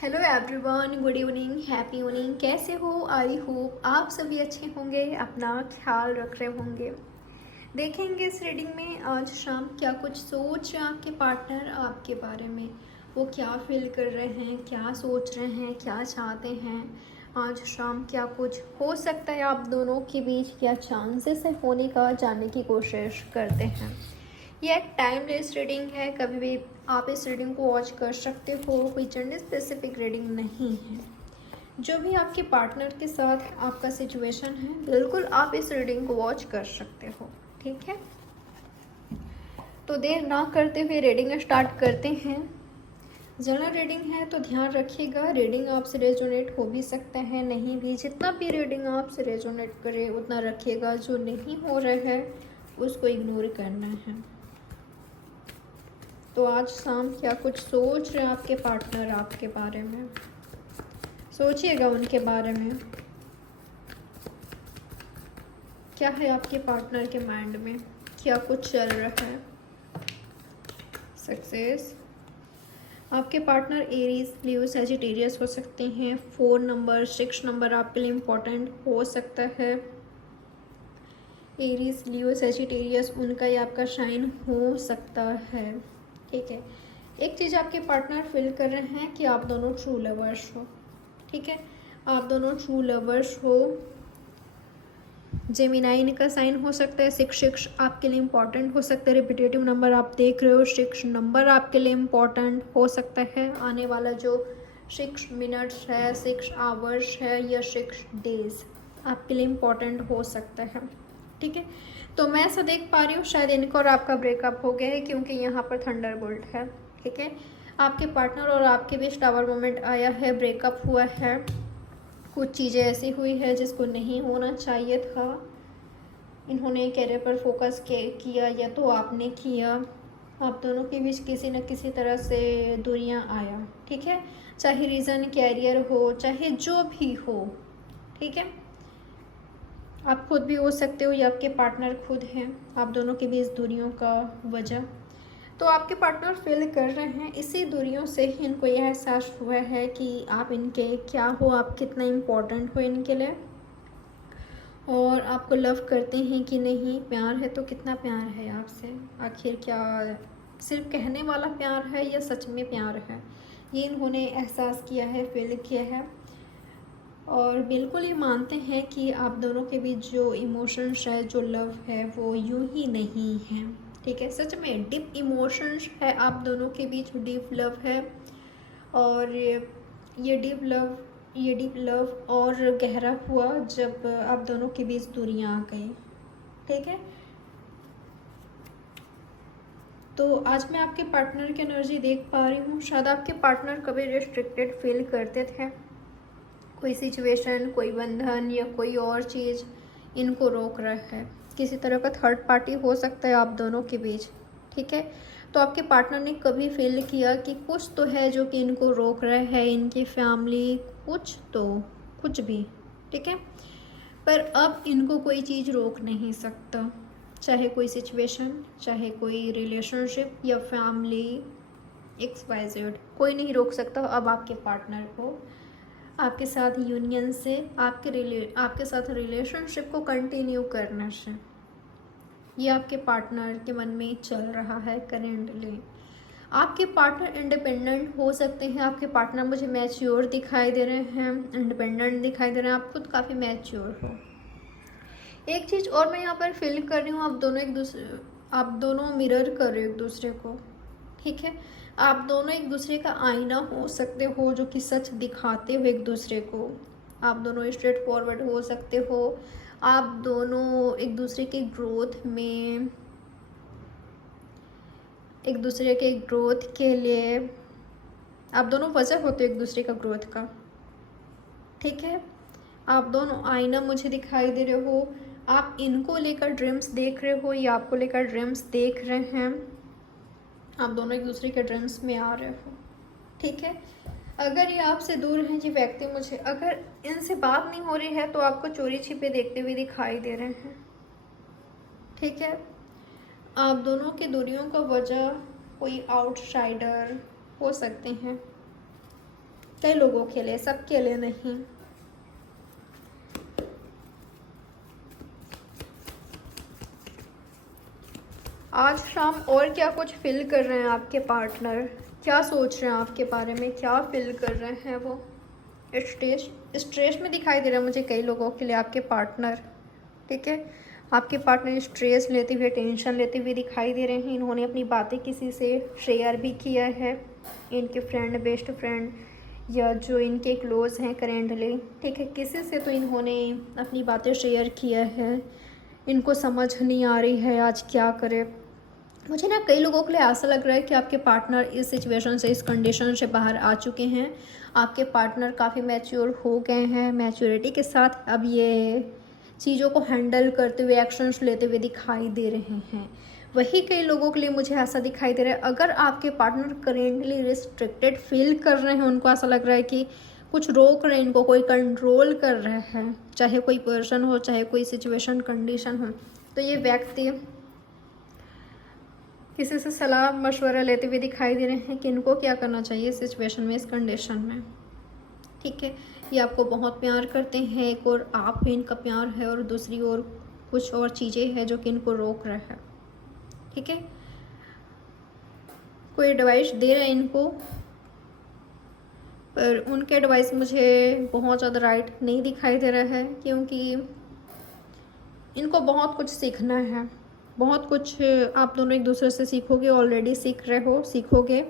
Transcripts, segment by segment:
Hello everyone, good evening, happy evening. कैसे हो? I hope आप सभी अच्छे होंगे, अपना ख्याल रख रहे होंगे। देखेंगे इस रीडिंग में आज शाम क्या कुछ सोच रहे हैं आपके पार्टनर आपके बारे में। वो क्या फील कर रहे हैं, क्या सोच रहे हैं, क्या चाहते हैं। आज शाम क्या कुछ हो सकता है आप दोनों के बीच, क्या चांसेस है होने का, जानने की कोशिश करते हैं। ये एक टाइमलेस रीडिंग है, कभी भी आप इस रीडिंग को वॉच कर सकते हो, कोई जेंडर स्पेसिफिक रीडिंग नहीं है। जो भी आपके पार्टनर के साथ आपका सिचुएशन है, बिल्कुल आप इस रीडिंग को वॉच कर सकते हो। ठीक है, तो देर ना करते हुए रीडिंग स्टार्ट करते हैं। जनरल रीडिंग है तो ध्यान रखिएगा, रीडिंग आपसे रेजोनेट हो भी सकता है, नहीं भी। जितना भी रीडिंग आपसे रेजोनेट करे उतना रखिएगा, जो नहीं हो रहा है उसको इग्नोर करना है। तो आज शाम क्या कुछ सोच रहे हैं आपके पार्टनर आपके बारे में, सोचिएगा उनके बारे में। क्या है आपके पार्टनर के माइंड में, क्या कुछ चल रहा है। सक्सेस। आपके पार्टनर एरीज, लियो, सजिटेरियस हो सकते हैं। 4 नंबर 6 नंबर आपके लिए इम्पोर्टेंट हो सकता है। एरीज, लियो, सजिटेरियस उनका ही आपका शाइन हो सकता है। ठीक है, एक चीज़ आपके पार्टनर फील कर रहे हैं कि आप दोनों ट्रू लवर्स हो। ठीक है, आप दोनों ट्रू लवर्स हो। जेमिनाई इनका साइन हो सकता है। 6 आपके लिए इम्पॉर्टेंट हो सकता है। रिपीटेटिव नंबर आप देख रहे हो, 6 नंबर आपके लिए इम्पॉर्टेंट हो सकता है। आने वाला जो 6 मिनट्स है, 6 आवर्स है या 6 डेज आपके लिए इम्पॉर्टेंट हो सकता है। ठीक है, तो मैं ऐसा देख पा रही हूँ शायद इनका और आपका ब्रेकअप हो गया है, क्योंकि यहाँ पर थंडरबोल्ट है। ठीक है, आपके पार्टनर और आपके बीच टावर मोमेंट आया है, ब्रेकअप हुआ है। कुछ चीज़ें ऐसी हुई है जिसको नहीं होना चाहिए था। इन्होंने कैरियर पर फोकस किया या तो आपने किया। आप दोनों के बीच किसी न किसी तरह से दूरियां आया। ठीक है, चाहे रीज़न कैरियर हो, चाहे जो भी हो। ठीक है, आप खुद भी हो सकते हो या आपके पार्टनर खुद हैं। आप दोनों के बीच दूरियों का वजह तो आपके पार्टनर फील कर रहे हैं। इसी दूरियों से ही इनको यह एहसास हुआ है कि आप इनके क्या हो, आप कितना इम्पोर्टेंट हो इनके लिए, और आपको लव करते हैं कि नहीं। प्यार है तो कितना प्यार है आपसे, आखिर क्या सिर्फ कहने वाला प्यार है या सच में प्यार है, ये इन्होंने एहसास किया है, फील किया है। और बिल्कुल ही मानते हैं कि आप दोनों के बीच जो इमोशंस है, जो लव है, वो यूं ही नहीं है। ठीक है, सच में डीप इमोशंस है आप दोनों के बीच, डीप लव है। और ये डीप लव और गहरा हुआ जब आप दोनों के बीच दूरियां आ गई। ठीक है, तो आज मैं आपके पार्टनर की एनर्जी देख पा रही हूँ। शायद आपके पार्टनर कभी रिस्ट्रिक्टेड फील करते थे, कोई सिचुएशन, कोई बंधन या कोई और चीज़ इनको रोक रहा है। किसी तरह का थर्ड पार्टी हो सकता है आप दोनों के बीच। ठीक है, तो आपके पार्टनर ने कभी फील किया कि कुछ तो है जो कि इनको रोक रहा है, इनकी फैमिली, कुछ तो, कुछ भी। ठीक है, पर अब इनको कोई चीज़ रोक नहीं सकता, चाहे कोई सिचुएशन, चाहे कोई रिलेशनशिप या फैमिली, XYZ, कोई नहीं रोक सकता अब आपके पार्टनर को आपके साथ यूनियन से, आपके साथ रिलेशनशिप को कंटिन्यू करने से। ये आपके पार्टनर के मन में चल रहा है करेंटली। आपके पार्टनर इंडिपेंडेंट हो सकते हैं। आपके पार्टनर मुझे मैच्योर दिखाई दे रहे हैं, इंडिपेंडेंट दिखाई दे रहे हैं, आप खुद काफ़ी मैच्योर हो। एक चीज़ और मैं यहाँ पर फील कर रही हूँ, आप दोनों मिरर कर रहे हो एक दूसरे को। ठीक है, आप दोनों एक दूसरे का आईना हो सकते हो, जो कि सच दिखाते हो एक दूसरे को। आप दोनों स्ट्रेट फॉरवर्ड हो सकते हो। आप दोनों एक दूसरे के ग्रोथ में, एक दूसरे के ग्रोथ के लिए, आप दोनों वजह होते हो एक दूसरे का ग्रोथ का। ठीक है, आप दोनों आईना मुझे दिखाई दे रहे हो। आप इनको लेकर ड्रीम्स देख रहे हो या आपको लेकर ड्रीम्स देख रहे हैं। आप दोनों एक दूसरे के ड्रीम्स में आ रहे हो। ठीक है, अगर ये आपसे दूर है ये व्यक्ति, मुझे अगर इनसे बात नहीं हो रही है तो आपको चोरी छिपे देखते हुए दिखाई दे रहे हैं। ठीक है, आप दोनों के दूरियों का वजह कोई आउटसाइडर हो सकते हैं। कई लोगों के लिए, सबके लिए नहीं। आज शाम और क्या कुछ फील कर रहे हैं आपके पार्टनर, क्या सोच रहे हैं आपके बारे में, क्या फील कर रहे हैं वो। स्ट्रेस में दिखाई दे रहा है मुझे कई लोगों के लिए आपके पार्टनर। ठीक है, आपके पार्टनर स्ट्रेस लेते हुए, टेंशन लेते हुए दिखाई दे रहे हैं। इन्होंने अपनी बातें किसी से शेयर भी किया है, इनके फ्रेंड, बेस्ट फ्रेंड या जो इनके क्लोज हैं करेंटली। ठीक है, किसी से तो इन्होंने अपनी बातें शेयर किया है। इनको समझ नहीं आ रही है आज क्या करे। मुझे ना कई लोगों के लिए ऐसा लग रहा है कि आपके पार्टनर इस सिचुएशन से, इस कंडीशन से बाहर आ चुके हैं। आपके पार्टनर काफ़ी मैच्योर हो गए हैं, मैच्योरिटी के साथ अब ये चीज़ों को हैंडल करते हुए, एक्शंस लेते हुए दिखाई दे रहे हैं। वही कई लोगों के लिए मुझे ऐसा दिखाई दे रहा है, अगर आपके पार्टनर करेंटली रिस्ट्रिक्टेड फील कर रहे हैं, उनको ऐसा लग रहा है कि कुछ रोक रहे हैं इनको, कोई कंट्रोल कर रहे हैं, चाहे कोई पर्सन हो, चाहे कोई सिचुएशन, कंडीशन हो, तो ये व्यक्ति किसी से सलाह मशवरा लेते हुए दिखाई दे रहे हैं कि इनको क्या करना चाहिए इस सिचुएशन में, इस कंडीशन में। ठीक है, ये आपको बहुत प्यार करते हैं, एक और आप ही इनका प्यार है और दूसरी ओर कुछ और चीज़ें हैं जो कि इनको रोक रहे हैं। ठीक है, कोई एडवाइस दे रहे हैं इनको, पर उनके एडवाइस मुझे बहुत ज़्यादा राइट नहीं दिखाई दे रहा है, क्योंकि इनको बहुत कुछ सीखना है, बहुत कुछ आप दोनों एक दूसरे से सीखोगे, ऑलरेडी सीख रहे हो, सीखोगे,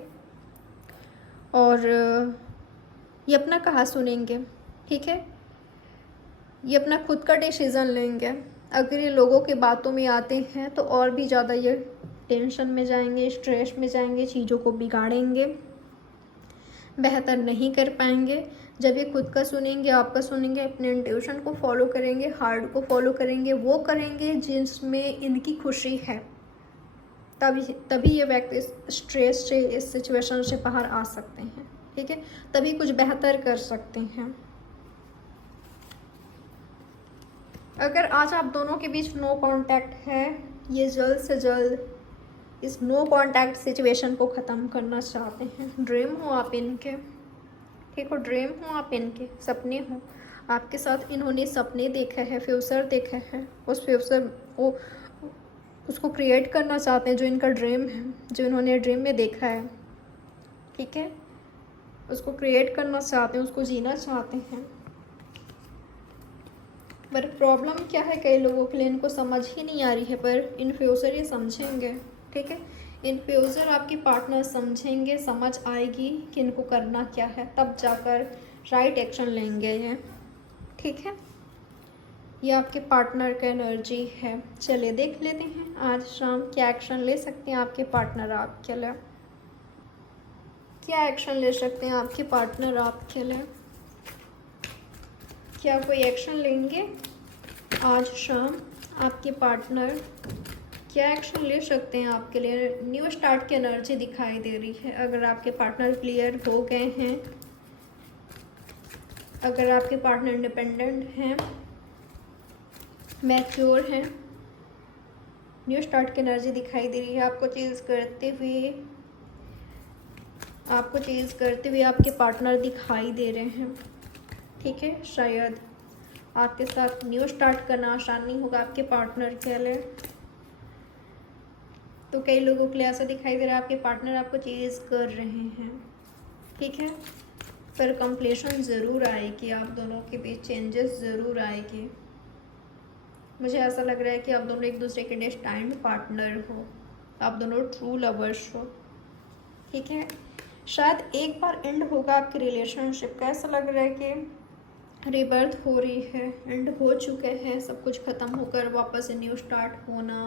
और ये अपना कहाँ सुनेंगे। ठीक है, ये अपना खुद का डिसीज़न लेंगे। अगर ये लोगों की बातों में आते हैं तो और भी ज़्यादा ये टेंशन में जाएंगे, स्ट्रेस में जाएंगे, चीज़ों को बिगाड़ेंगे, बेहतर नहीं कर पाएंगे। जब ये खुद का सुनेंगे, आपका सुनेंगे, अपने इंट्यूशन को फॉलो करेंगे, हार्ट को फॉलो करेंगे, वो करेंगे जिसमें इनकी खुशी है, तभी ये व्यक्ति स्ट्रेस से, इस सिचुएशन से बाहर आ सकते हैं। ठीक है, तभी कुछ बेहतर कर सकते हैं। अगर आज आप दोनों के बीच नो कांटेक्ट है, ये जल्द से जल्द इस नो कांटेक्ट सिचुएशन को ख़त्म करना चाहते हैं। ड्रीम हो आप इनके, ठीक हो, ड्रीम हो आप इनके, सपने हो आपके साथ, इन्होंने सपने देखे हैं, फ्यूचर देखे हैं, उस फ्यूचर को उसको क्रिएट करना चाहते हैं, जो इनका ड्रीम है, जो इन्होंने ड्रीम में देखा है। ठीक है, उसको क्रिएट करना चाहते हैं, उसको जीना चाहते हैं। पर प्रॉब्लम क्या है, कई लोगों के लिए इनको समझ ही नहीं आ रही है, पर इन फ्यूचर ये समझेंगे। ठीक है, इन फ्यूचर आपके पार्टनर समझेंगे, समझ आएगी कि इनको करना क्या है, तब जाकर राइट एक्शन लेंगे ये। ठीक है, ये आपके पार्टनर का एनर्जी है। चलिए देख लेते हैं आज शाम क्या एक्शन ले सकते हैं आपके पार्टनर आपके लिए, क्या एक्शन ले सकते हैं आपके पार्टनर आपके लिए, क्या कोई एक्शन लेंगे आज शाम आपके पार्टनर, क्या एक्शन ले सकते हैं आपके लिए। न्यू स्टार्ट की एनर्जी दिखाई दे रही है। अगर आपके पार्टनर क्लियर हो गए हैं, अगर आपके पार्टनर इंडिपेंडेंट हैं, मैच्योर हैं, न्यू स्टार्ट की एनर्जी दिखाई दे रही है। आपको चीज़ करते हुए आपके पार्टनर दिखाई दे रहे हैं। ठीक है, शायद आपके साथ न्यू स्टार्ट करना आसान नहीं होगा आपके पार्टनर के लिए। तो कई लोगों के लिए ऐसा दिखाई दे रहा है आपके पार्टनर आपको चीज़ कर रहे हैं। ठीक है, पर कंप्लीशन ज़रूर आएगी, आप दोनों के बीच चेंजेस ज़रूर आएगी। मुझे ऐसा लग रहा है कि आप दोनों एक दूसरे के डेस्टाइन्ड पार्टनर हो, आप दोनों ट्रू लवर्स हो। ठीक है, शायद एक बार एंड होगा आपके रिलेशनशिप का। ऐसा लग रहा है कि रिबर्थ हो रही है, एंड हो चुके हैं, सब कुछ ख़त्म होकर वापस से न्यू स्टार्ट होना।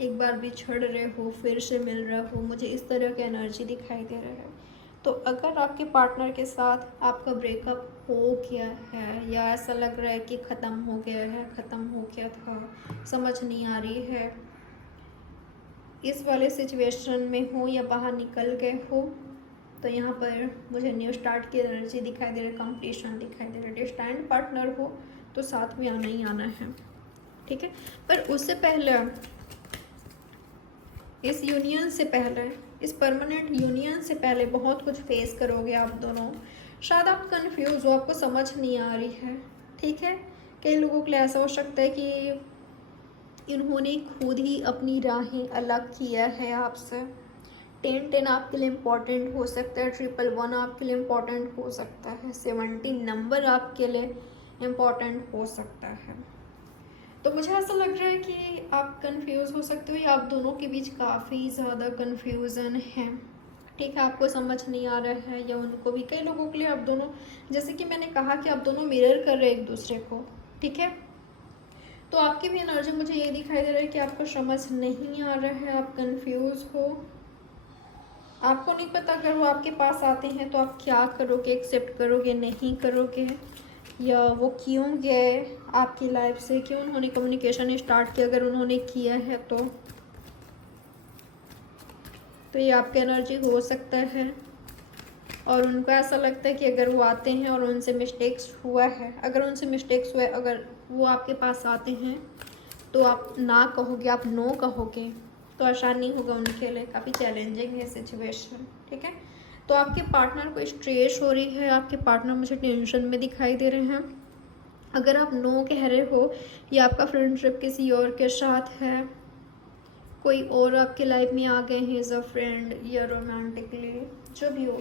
एक बार बिछड़ रहे हो, फिर से मिल रहा हो, मुझे इस तरह की एनर्जी दिखाई दे रहा है। तो अगर आपके पार्टनर के साथ आपका ब्रेकअप हो गया है, या ऐसा लग रहा है कि ख़त्म हो गया है, ख़त्म हो गया था, समझ नहीं आ रही है, इस वाले सिचुएशन में हो या बाहर निकल गए हो, तो यहाँ पर मुझे न्यू स्टार्ट की एनर्जी दिखाई दे रही है, कंप्लीशन दिखाई दे रहा है। डिस्टेंट पार्टनर हो तो साथ में आना ही आना है। ठीक है, पर उससे पहले, इस यूनियन से पहले, इस परमानेंट यूनियन से पहले बहुत कुछ फेस करोगे आप दोनों। शायद आप कंफ्यूज हो, आपको समझ नहीं आ रही है, ठीक है। कई लोगों के लिए ऐसा हो सकता है कि इन्होंने खुद ही अपनी राहें अलग किया है आपसे। 10-10 आपके लिए इम्पॉर्टेंट हो सकता है, 111 आपके लिए इम्पॉर्टेंट हो सकता है, 70 नंबर आपके लिए इम्पॉर्टेंट हो सकता है। तो मुझे ऐसा लग रहा है कि आप कंफ्यूज हो सकते हो या आप दोनों के बीच काफ़ी ज़्यादा कंफ्यूजन है, ठीक है। आपको समझ नहीं आ रहा है या उनको भी। कई लोगों के लिए आप दोनों, जैसे कि मैंने कहा कि आप दोनों मिरर कर रहे हैं एक दूसरे को, ठीक है। तो आपकी भी एनर्जी मुझे ये दिखाई दे रहा है कि आपको समझ नहीं आ रहा है, आप कंफ्यूज हो, आपको नहीं पता अगर वो आपके पास आते हैं तो आप क्या करोगे, एक्सेप्ट करोगे, नहीं करोगे, या वो क्यों गए आपकी लाइफ से, क्यों उन्होंने कम्युनिकेशन स्टार्ट किया, अगर उन्होंने किया है तो ये आपका एनर्जी हो सकता है। और उनको ऐसा लगता है कि अगर वो आते हैं और उनसे मिस्टेक्स हुआ है, अगर उनसे मिस्टेक्स हुए, अगर वो आपके पास आते हैं तो आप ना कहोगे, आप नो कहोगे तो आसान नहीं होगा उनके लिए, काफ़ी चैलेंजिंग है सिचुएशन, ठीक है। तो आपके पार्टनर को स्ट्रेस हो रही है, आपके पार्टनर मुझे टेंशन में दिखाई दे रहे हैं। अगर आप नो कह रहे हो या आपका फ्रेंडशिप किसी और के साथ है, कोई और आपके लाइफ में आ गए हैं एज अ फ्रेंड या रोमांटिकली, जो भी हो,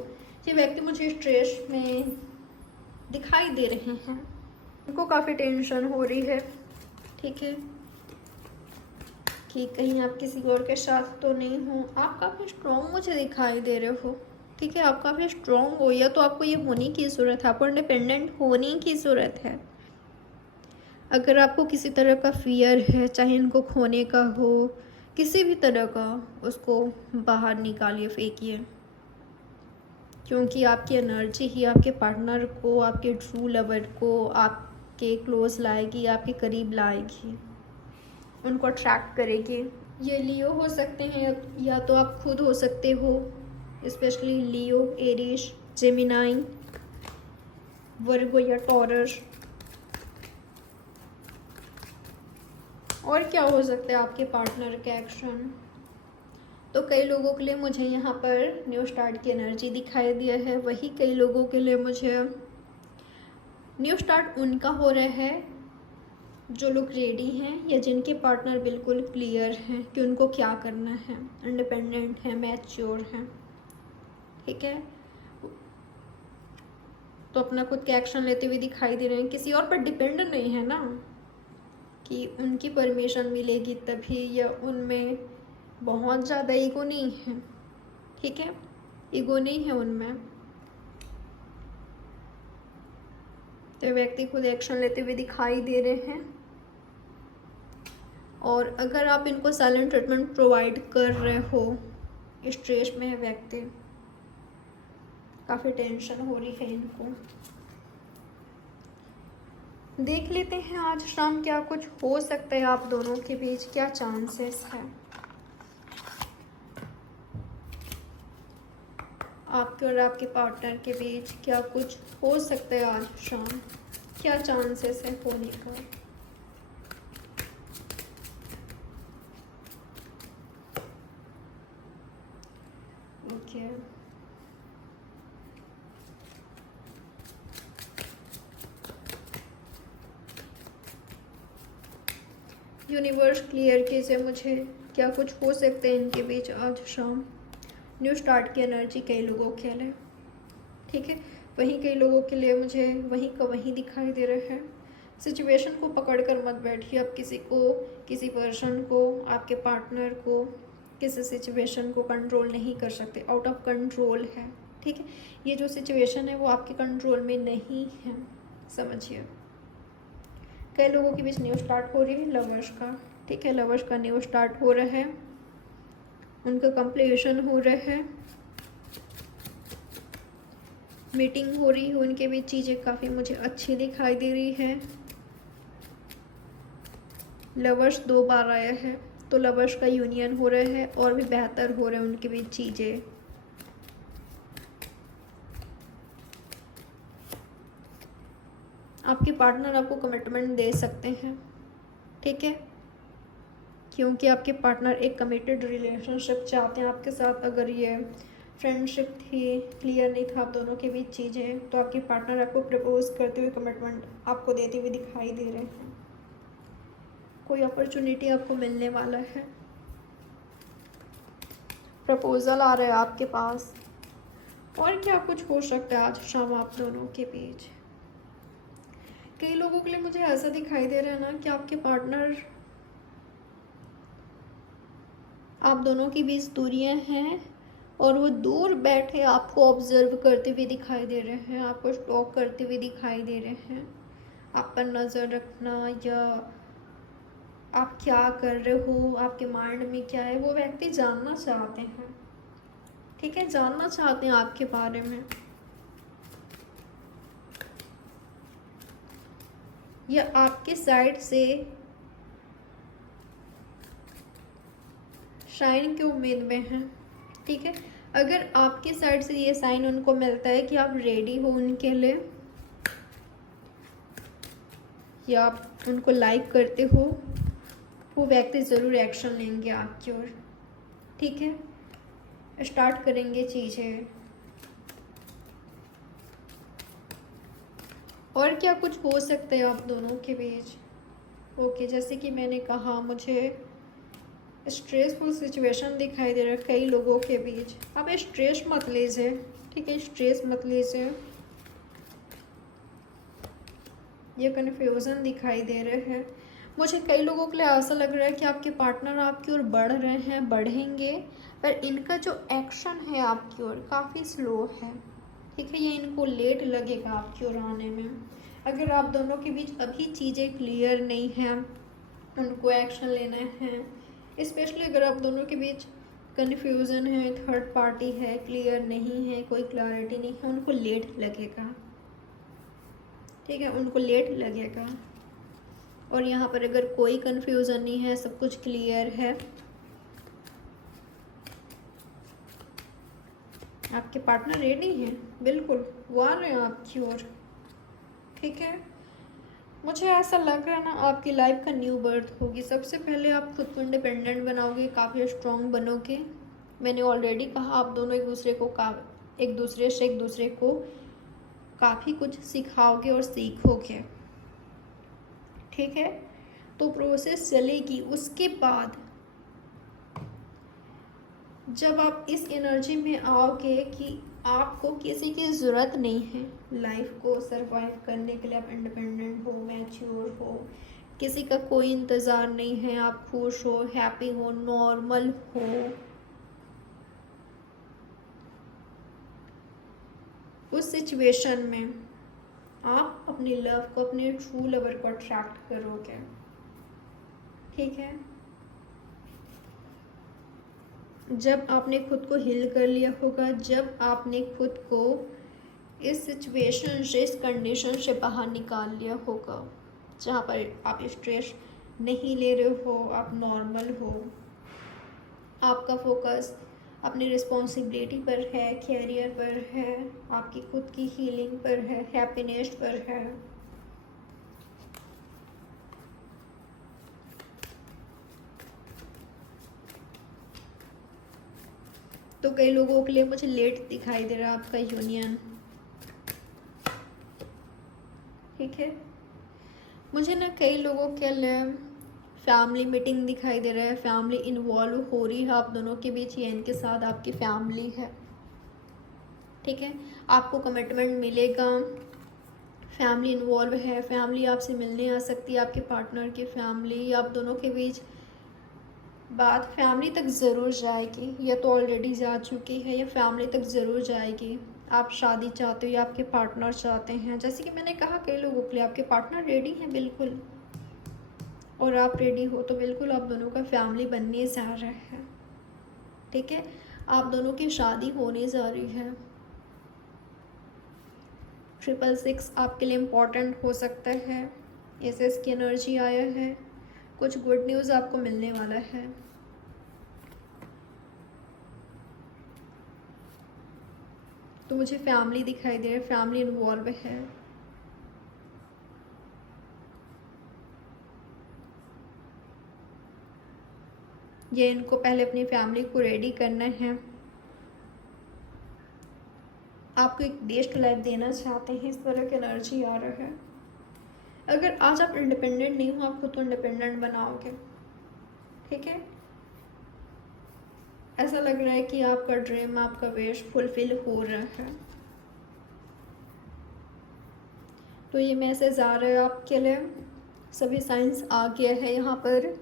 ये व्यक्ति मुझे स्ट्रेस में दिखाई दे रहे हैं, उनको काफ़ी टेंशन हो रही है, ठीक है, कि कहीं आप किसी और के साथ तो नहीं हो। आप काफ़ी स्ट्रॉन्ग मुझे दिखाई दे रहे हो, ठीक है, आप काफ़ी स्ट्रॉन्ग हो, या तो आपको ये होने की ज़रूरत है, आपको इंडिपेंडेंट होने की ज़रूरत है। अगर आपको किसी तरह का फियर है, चाहे इनको खोने का हो, किसी भी तरह का, उसको बाहर निकालिए, फेंकिए, क्योंकि आपकी एनर्जी ही आपके पार्टनर को, आपके ट्रू लवर को आपके क्लोज लाएगी, आपके करीब लाएगी, उनको अट्रैक्ट करेगी। ये लियो हो सकते हैं या तो आप खुद हो सकते हो, स्पेशली लियो, एरीज, जेमिनाई, वर्गो या टॉरस। और क्या हो सकता है आपके पार्टनर के एक्शन। तो कई लोगों के लिए मुझे यहाँ पर न्यू स्टार्ट की एनर्जी दिखाई दिया है, वही कई लोगों के लिए मुझे न्यू स्टार्ट उनका हो रहा है जो लोग रेडी हैं या जिनके पार्टनर बिल्कुल क्लियर हैं कि उनको क्या करना है, इंडिपेंडेंट हैं, मैच्योर हैं, ठीक है। तो अपना खुद के एक्शन लेते हुए दिखाई दे रहे हैं, किसी और पर डिपेंड नहीं है ना कि उनकी परमिशन मिलेगी तभी, या उनमें बहुत ज़्यादा ईगो नहीं है, ठीक है, ईगो नहीं है उनमें। तो व्यक्ति खुद एक्शन लेते हुए दिखाई दे रहे हैं। और अगर आप इनको साइलेंट ट्रीटमेंट प्रोवाइड कर रहे हो, स्ट्रेस में है व्यक्ति, काफ़ी टेंशन हो रही है इनको। देख लेते हैं आज शाम क्या कुछ हो सकता है आप दोनों के बीच, क्या चांसेस है आपके और आपके पार्टनर के बीच, क्या कुछ हो सकता है आज शाम, क्या चांसेस है होने का। ओके, यूनिवर्स क्लियर कीजिए मुझे क्या कुछ हो सकते हैं इनके बीच आज शाम। न्यू स्टार्ट की एनर्जी कई लोगों के लिए, ठीक है, वहीं कई लोगों के लिए मुझे वहीं का वहीं दिखाई दे रहा है। सिचुएशन को पकड़कर मत बैठिए, आप किसी को, किसी पर्सन को, आपके पार्टनर को, किसी सिचुएशन को कंट्रोल नहीं कर सकते, आउट ऑफ कंट्रोल है, ठीक है। ये जो सिचुएशन है वो आपके कंट्रोल में नहीं है, समझिए। कई लोगों के बीच न्यू स्टार्ट हो रही है लवर्स का, ठीक है, लवर्स का न्यू स्टार्ट हो रहा है, उनका कंप्लीशन हो रहा है, मीटिंग हो रही है उनके बीच, चीज़ें काफ़ी मुझे अच्छी दिखाई दे रही है। लवर्स 2 बार आया है तो लवर्स का यूनियन हो रहा है और भी बेहतर हो रहा है उनके बीच चीज़ें। आपके पार्टनर आपको कमिटमेंट दे सकते हैं, ठीक है, क्योंकि आपके पार्टनर एक कमिटेड रिलेशनशिप चाहते हैं आपके साथ। अगर ये फ्रेंडशिप थी, क्लियर नहीं था आप दोनों के बीच चीज़ें, तो आपके पार्टनर आपको प्रपोज करते हुए, कमिटमेंट आपको देते हुए दिखाई दे रहे हैं। कोई अपॉर्चुनिटी आपको मिलने वाला है, प्रपोजल आ रहा है आपके पास। और क्या कुछ हो सकता है आज शाम आप दोनों के बीच। कई लोगों के लिए मुझे ऐसा दिखाई दे रहा है ना कि आपके पार्टनर, आप दोनों के बीच दूरियां हैं और वो दूर बैठे आपको ऑब्जर्व करते हुए दिखाई दे रहे हैं, आपको स्टॉक करते हुए दिखाई दे रहे हैं। आप पर नज़र रखना या आप क्या कर रहे हो, आपके माइंड में क्या है, वो व्यक्ति जानना चाहते हैं। ठीक है, जानना चाहते हैं आपके बारे में। या आपके साइड से शाइन की उम्मीद में हैं। ठीक है, अगर आपके साइड से ये साइन उनको मिलता है कि आप रेडी हो उनके लिए, या आप उनको लाइक करते हो, वो व्यक्ति ज़रूर एक्शन लेंगे आपकी ओर। ठीक है, स्टार्ट करेंगे चीज़ें। और क्या कुछ हो सकता है आप दोनों के बीच। ओके, जैसे कि मैंने कहा, मुझे स्ट्रेसफुल सिचुएशन दिखाई दे रहा है कई लोगों के बीच। आप स्ट्रेस मत लीजिए, ठीक है, स्ट्रेस मत लीजिए। ये कन्फ्यूज़न दिखाई दे रहे हैं मुझे। कई लोगों के लिए ऐसा लग रहा है कि आपके पार्टनर आपकी ओर बढ़ रहे हैं, बढ़ेंगे, पर इनका जो एक्शन है आपकी ओर काफ़ी स्लो है। ठीक है, ये इनको लेट लगेगा आपकी ओर आने में। अगर आप दोनों के बीच अभी चीज़ें क्लियर नहीं हैं, उनको एक्शन लेना है, स्पेशली अगर आप दोनों के बीच कन्फ्यूज़न है, थर्ड पार्टी है, क्लियर नहीं है, कोई क्लैरिटी नहीं है, उनको लेट लगेगा। ठीक है, उनको लेट लगेगा। और यहाँ पर अगर कोई कन्फ्यूज़न नहीं है, सब कुछ क्लियर है, आपके पार्टनर रेडी हैं, बिल्कुल वो आ रहे हैं आपकी ओर। ठीक है, मुझे ऐसा लग रहा है ना, आपकी लाइफ का न्यू बर्थ होगी। सबसे पहले आप खुद को इंडिपेंडेंट बनाओगे, काफ़ी स्ट्रॉन्ग बनोगे। मैंने ऑलरेडी कहा, आप दोनों एक दूसरे से एक दूसरे को काफ़ी कुछ सिखाओगे और सीखोगे। ठीक है, तो प्रोसेस चलेगी। उसके बाद जब आप इस एनर्जी में आओगे कि आपको किसी की ज़रूरत नहीं है लाइफ को सरवाइव करने के लिए, आप इंडिपेंडेंट हो, मैच्योर हो, किसी का कोई इंतज़ार नहीं है, आप खुश हो, हैप्पी हो, नॉर्मल हो, उस सिचुएशन में आप अपनी लव को, अपने ट्रू लवर को अट्रैक्ट करोगे। ठीक है, जब आपने खुद को हील कर लिया होगा, जब आपने खुद को इस सिचुएशन से, इस कंडीशन से बाहर निकाल लिया होगा, जहाँ पर आप स्ट्रेस नहीं ले रहे हो, आप नॉर्मल हो, आपका फोकस अपनी रिस्पॉन्सिबिलिटी पर है, कैरियर पर है, आपकी खुद की हीलिंग पर है, हैप्पीनेस पर है। तो कई लोगों के लिए मुझे लेट दिखाई दे रहा है आपका यूनियन। ठीक है, मुझे ना कई लोगों के लिए फैमिली मीटिंग दिखाई दे रहा है, फैमिली इन्वॉल्व हो रही है आप दोनों के बीच, या इनके साथ आपकी फैमिली है। ठीक है, आपको कमिटमेंट मिलेगा, फैमिली इन्वॉल्व है, फैमिली आपसे मिलने आ सकती है, आपके पार्टनर की फैमिली, आप दोनों के बीच बात फैमिली तक ज़रूर जाएगी, या तो ऑलरेडी जा चुकी है, या फैमिली तक ज़रूर जाएगी। आप शादी चाहते हो या आपके पार्टनर चाहते हैं, जैसे कि मैंने कहा, कई लोगों के लिए आपके पार्टनर रेडी हैं बिल्कुल, और आप रेडी हो, तो बिल्कुल आप दोनों का फैमिली बनने जा रहा है। ठीक है, आप दोनों की शादी होने जा रही है। 666 आपके लिए इम्पॉर्टेंट हो सकता है। एसएस की एनर्जी आया है, कुछ गुड न्यूज़ आपको मिलने वाला है। तो मुझे फैमिली दिखाई दे रहा है, फैमिली इन्वॉल्व है। ये इनको पहले अपनी फैमिली को रेडी करना है, आपको एक बेस्ट लाइफ देना चाहते हैं, इस तरह की एनर्जी आ रहा है। अगर आज आप इंडिपेंडेंट नहीं हो, आप खुद को इंडिपेंडेंट बनाओगे, ठीक है। ऐसा लग रहा है कि आपका ड्रीम, आपका विश फुलफिल हो रहा है। तो ये मैसेज आ रहा है आपके लिए, सभी साइंस आ गया है यहाँ पर।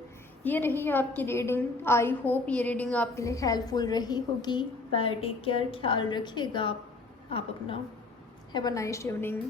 ये रही आपकी रीडिंग। आई होप ये रीडिंग आपके लिए हेल्पफुल रही होगी। बाय, टेक केयर, ख्याल रखिएगा आप अपना। Have a nice evening.